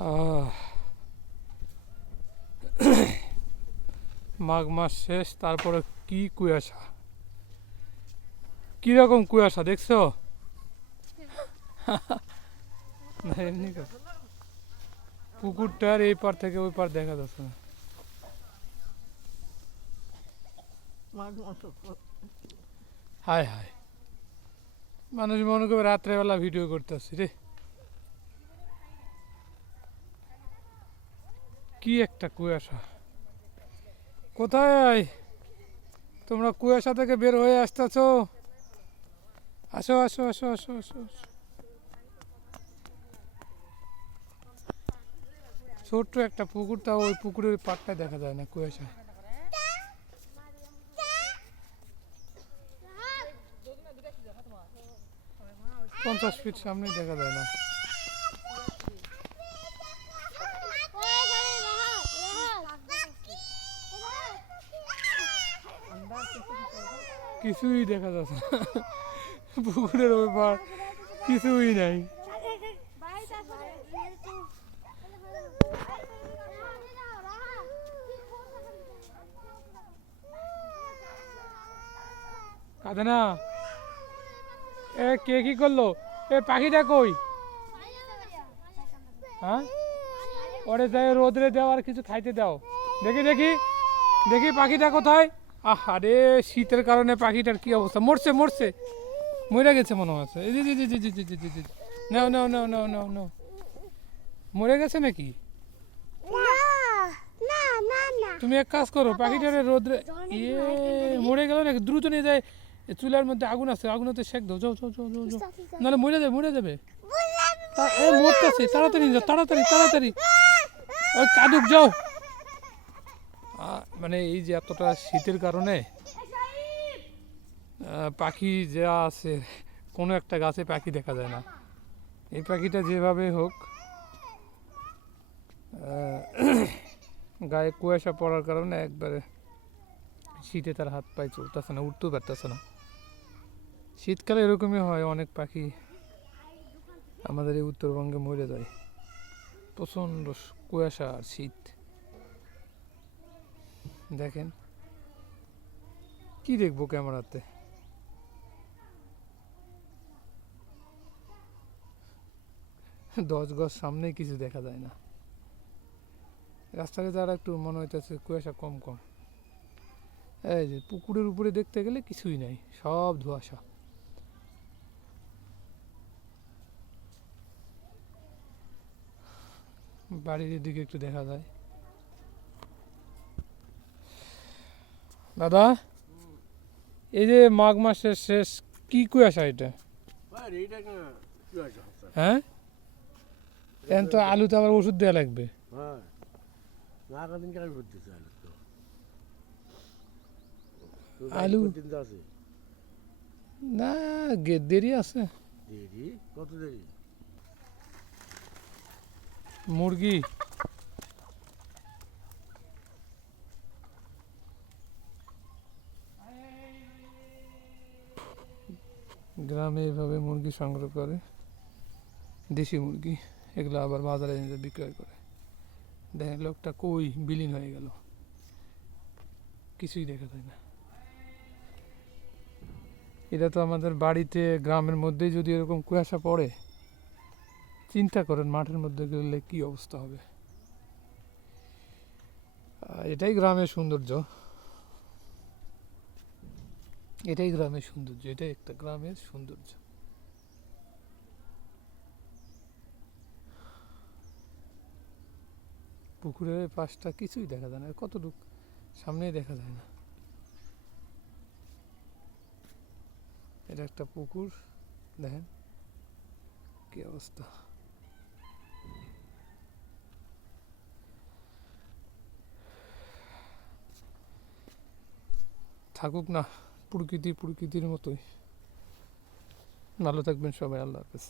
মাঘ মাস শেষ তারপরে কি কুয়াশা? কীরকম কুয়াশা দেখছ? না এমনি পুকুরটার এই পার থেকে ওই পার দেখা যাচ্ছে না। হায় হায়। মানুষ মনে করবে রাত্রেবেলা ভিডিও করতেছি রে। কি একটা কুয়াশা? কোথায় তোমরা কুয়াশা থেকে বের হয়ে আসতেছো? আসো আসো আসো আসো আসো। ছোট্ট একটা পুকুর তাও ওই পুকুরের পাটটা দেখা যায় না কুয়াশা পঞ্চাশ ফিট সামনে দেখা যায় না। কিছুই দেখা যাচ্ছে না। পুকুরের ওই কিছুই নাই। কাঁদে না? এ কে কি করল? এ পাখিটা কই? হ্যাঁ? ওরে যাই রোদরে দাও আর কিছু খাইতে দাও। দেখি দেখি। দেখি পাখিটা কোথায়? আরে শীতের কারণে পাখিটার কি অবস্থা? মরছে মরছে। মরে গেছে মনে হচ্ছে। এই জি জি জি জি জি জি জি জি নাও নাও নাও নাও নাও নাও। মরে গেছে নাকি? তুমি এক কাজ করো পাখিটারে রোদ্রে ইয়ে মরে গেল নাকি? দ্রুত নিয়ে যায়। চুলার মধ্যে আগুন আছে আগুনতে শেক দাও। যাও যাও যাও যাও যাও। নাহলে মরে যাবে মরে যাবে। এ মরতেছে তাড়াতাড়ি যাও তাড়াতাড়ি তাড়াতাড়ি। ওই কাদুক যাও। মানে এই যে এতটা শীতের কারণে পাখি যা আছে, কোনো একটা গাছে পাখি দেখা যায় না। এই পাখিটা যেভাবে হোক গায়ে কুয়াশা পড়ার কারণে একবারে শীতে তার হাত পায়ে চলতেছে না, উঠতেও পারতেছে না। শীতকালে এরকমই হয়, অনেক পাখি আমাদের এই উত্তরবঙ্গে মরে যায়। প্রচণ্ড কুয়াশা আর শীত। দেখেন। কি দেখব ক্যামেরাতে? দশ গজ সামনেই কিছু দেখা যায় না। রাস্তায় তারা একটু মনে হইতেছে কুয়াশা কম কম। এই যে পুকুরের উপরে দেখতে গেলে কিছুই নাই, সব ধোঁয়াশা। বাড়ির দিকে একটু দেখা যায়। দাদা এই যে মাঘ মাসের শেষ কি কুয়াশা এটা? হ্যাঁ? এখন তো আলুতে আবার ওষুধ দেওয়া লাগবে। আলু না দেরি আছে। দেরি? কত দেরি? মুরগি। গ্রামে এভাবে মুরগি সংগ্রহ করে, দেশি মুরগি, এগুলো আবার বাজারে এনে বিক্রয় করে। দেখেন, লোকটা কই বিলীন হয়ে গেল। কিছুই দেখা যায় না। এটা তো আমাদের বাড়িতে, গ্রামের মধ্যেই যদি এরকম কুয়াশা পড়ে, চিন্তা করেন মাঠের মধ্যে গেলে কি অবস্থা হবে। এটাই গ্রামের সৌন্দর্য। এটাই গ্রামের সৌন্দর্য, এটাই একটা গ্রামের সৌন্দর্য। পুকুরের পাশটা কিছুই দেখা যায় না কতটুক সামনেই দেখা যায় না। এটা একটা পুকুর, দেখেন কি অবস্থা। থাকুক না। প্রকৃতি প্রকৃতির মতোই। ভালো থাকবেন সবাই আল্লাহ হাফেজ।